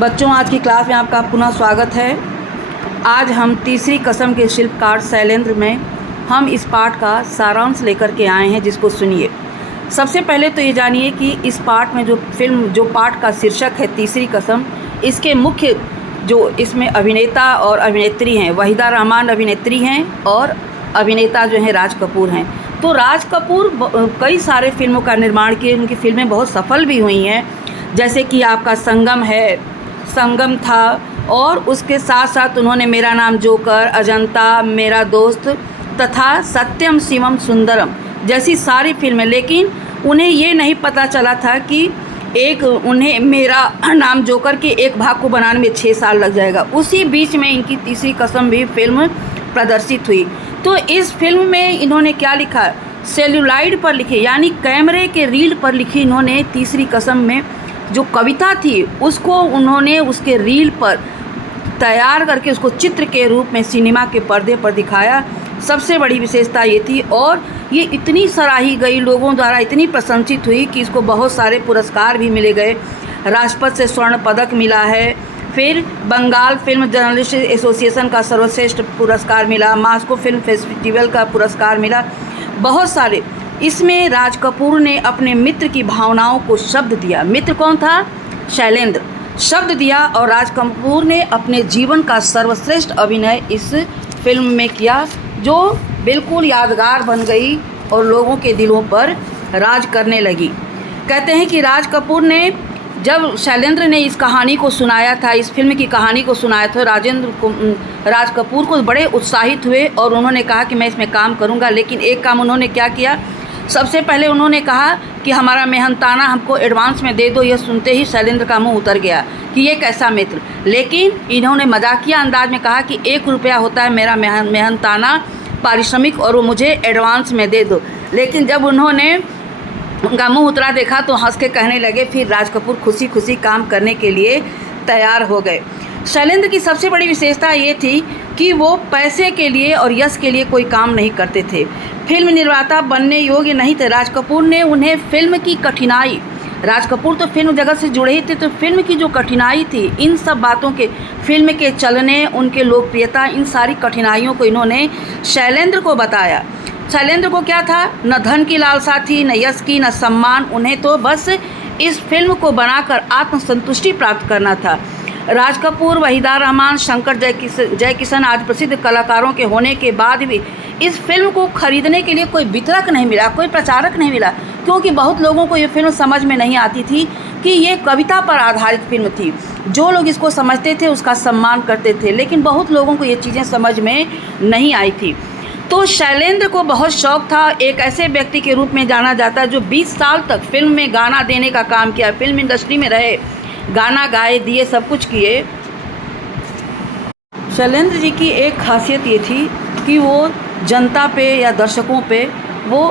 बच्चों, आज की क्लास में आपका पुनः स्वागत है। आज हम तीसरी कसम के शिल्पकार शैलेंद्र में हम इस पाठ का सारांश लेकर के आए हैं, जिसको सुनिए। सबसे पहले तो ये जानिए कि इस पाठ में जो पाठ का शीर्षक है तीसरी कसम, इसके मुख्य जो इसमें अभिनेता और अभिनेत्री हैं, वहीदा रहमान अभिनेत्री हैं और अभिनेता जो हैं राज कपूर हैं। तो राज कपूर कई सारे फिल्मों का निर्माण किए, उनकी फिल्में बहुत सफल भी हुई हैं, जैसे कि आपका संगम था, और उसके साथ साथ उन्होंने मेरा नाम जोकर, अजंता, मेरा दोस्त तथा सत्यम शिवम सुंदरम जैसी सारी फिल्में। लेकिन उन्हें ये नहीं पता चला था कि उन्हें मेरा नाम जोकर के एक भाग को बनाने में 6 साल लग जाएगा। उसी बीच में इनकी तीसरी कसम भी फिल्म प्रदर्शित हुई। तो इस फिल्म में इन्होंने क्या लिखा, सेल्यूलाइड पर लिखे, यानी कैमरे के रील पर लिखी इन्होंने तीसरी कसम में जो कविता थी उसको उन्होंने उसके रील पर तैयार करके उसको चित्र के रूप में सिनेमा के पर्दे पर दिखाया। सबसे बड़ी विशेषता ये थी, और ये इतनी सराही गई, लोगों द्वारा इतनी प्रशंसित हुई कि इसको बहुत सारे पुरस्कार भी मिले गए। राजपथ से स्वर्ण पदक मिला है, फिर बंगाल फिल्म जर्नलिस्ट एसोसिएशन का सर्वश्रेष्ठ पुरस्कार मिला, मास्को फिल्म फेस्टिवल का पुरस्कार मिला, बहुत सारे। इसमें राज कपूर ने अपने मित्र की भावनाओं को शब्द दिया। मित्र कौन था? शैलेंद्र। शब्द दिया, और राज कपूर ने अपने जीवन का सर्वश्रेष्ठ अभिनय इस फिल्म में किया, जो बिल्कुल यादगार बन गई और लोगों के दिलों पर राज करने लगी। कहते हैं कि राज कपूर ने जब शैलेंद्र ने इस कहानी को सुनाया था, इस फिल्म की कहानी को सुनाया था, राज कपूर को बड़े उत्साहित हुए और उन्होंने कहा कि मैं इसमें काम करूंगा। लेकिन एक काम उन्होंने क्या किया, सबसे पहले उन्होंने कहा कि हमारा मेहनताना हमको एडवांस में दे दो। यह सुनते ही शैलेंद्र का मुंह उतर गया कि ये कैसा मित्र। लेकिन इन्होंने मजाकिया अंदाज में कहा कि 1 रुपया होता है मेरा मेहनताना पारिश्रमिक, और वो मुझे एडवांस में दे दो। लेकिन जब उन्होंने उनका मुंह उतरा देखा तो हंस के कहने लगे। फिर राज कपूर खुशी खुशी काम करने के लिए तैयार हो गए। शैलेंद्र की सबसे बड़ी विशेषता ये थी कि वो पैसे के लिए और यश के लिए कोई काम नहीं करते थे। फिल्म निर्माता बनने योग्य नहीं थे। राज कपूर ने उन्हें फिल्म की कठिनाई, राज कपूर तो फिल्म जगत से जुड़े ही थे, तो फिल्म की जो कठिनाई थी, इन सब बातों के, फिल्म के चलने, उनके लोकप्रियता, इन सारी कठिनाइयों को इन्होंने शैलेंद्र को बताया। शैलेंद्र को क्या था, न धन की लालसा थी, न यश की, न सम्मान। उन्हें तो बस इस फिल्म को बनाकर आत्मसंतुष्टि प्राप्त करना था। राज कपूर, वहीदा रहमान, शंकर जयकिशन आज प्रसिद्ध कलाकारों के होने के बाद भी इस फिल्म को खरीदने के लिए कोई वितरक नहीं मिला, कोई प्रचारक नहीं मिला, क्योंकि बहुत लोगों को ये फिल्म समझ में नहीं आती थी कि ये कविता पर आधारित फिल्म थी। जो लोग इसको समझते थे उसका सम्मान करते थे, लेकिन बहुत लोगों को ये चीज़ें समझ में नहीं आई थी। तो शैलेंद्र को बहुत शौक था। एक ऐसे व्यक्ति के रूप में जाना जाता है जो 20 साल तक फिल्म में गाना देने का काम किया, फिल्म इंडस्ट्री में रहे, गाना गाए, दिए, सब कुछ किए। शैलेंद्र जी की एक खासियत ये थी कि वो जनता पे या दर्शकों पे वो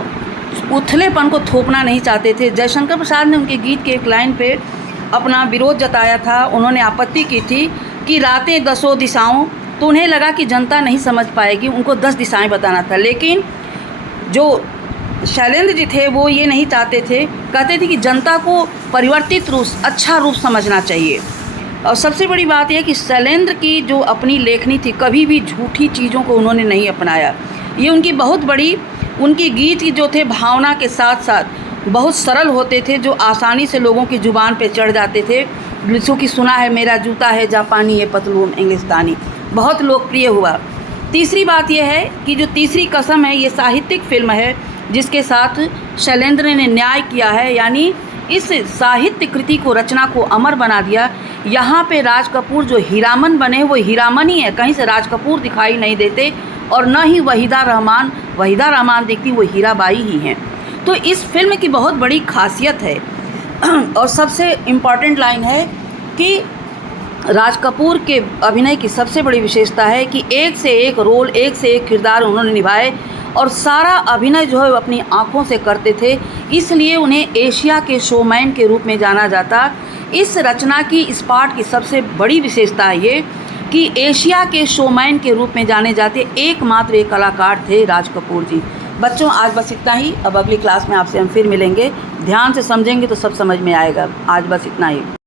उथलेपन को थोपना नहीं चाहते थे। जयशंकर प्रसाद ने उनके गीत के एक लाइन पे अपना विरोध जताया था। उन्होंने आपत्ति की थी कि रातें 10 दिशाओं, तो उन्हें लगा कि जनता नहीं समझ पाएगी, उनको 10 दिशाएं बताना था। लेकिन जो शैलेंद्र जी थे वो ये नहीं चाहते थे, कहते थे कि जनता को परिवर्तित रूप, अच्छा रूप समझना चाहिए। और सबसे बड़ी बात यह कि शैलेंद्र की जो अपनी लेखनी थी, कभी भी झूठी चीज़ों को उन्होंने नहीं अपनाया। ये उनकी बहुत बड़ी, उनकी गीत जो थे भावना के साथ साथ बहुत सरल होते थे, जो आसानी से लोगों की ज़ुबान पे चढ़ जाते थे। जैसे कि सुना है मेरा जूता है जापानी, ये पतलून इंग्लिस्तानी, बहुत लोकप्रिय हुआ। तीसरी बात यह है कि जो तीसरी कसम है, ये साहित्यिक फिल्म है जिसके साथ शैलेंद्र ने न्याय किया है, यानी इस साहित्य कृति को, रचना को अमर बना दिया। यहाँ पे राज कपूर जो हीरामन बने वो हीरामन ही है, कहीं से राज कपूर दिखाई नहीं देते, और न ही वहीदा रहमान दिखती, वो हीराबाई ही हैं। तो इस फिल्म की बहुत बड़ी खासियत है। और सबसे इम्पॉर्टेंट लाइन है कि राज कपूर के अभिनय की सबसे बड़ी विशेषता है कि एक से एक रोल, एक से एक किरदार उन्होंने निभाए, और सारा अभिनय जो है वो अपनी आँखों से करते थे। इसलिए उन्हें एशिया के शोमैन के रूप में जाना जाता। इस रचना की, इस पाठ की सबसे बड़ी विशेषता है ये कि एशिया के शोमैन के रूप में जाने जाते एकमात्र एक कलाकार थे राज कपूर जी। बच्चों, आज बस इतना ही। अब अगली क्लास में आपसे हम फिर मिलेंगे। ध्यान से समझेंगे तो सब समझ में आएगा। आज बस इतना ही।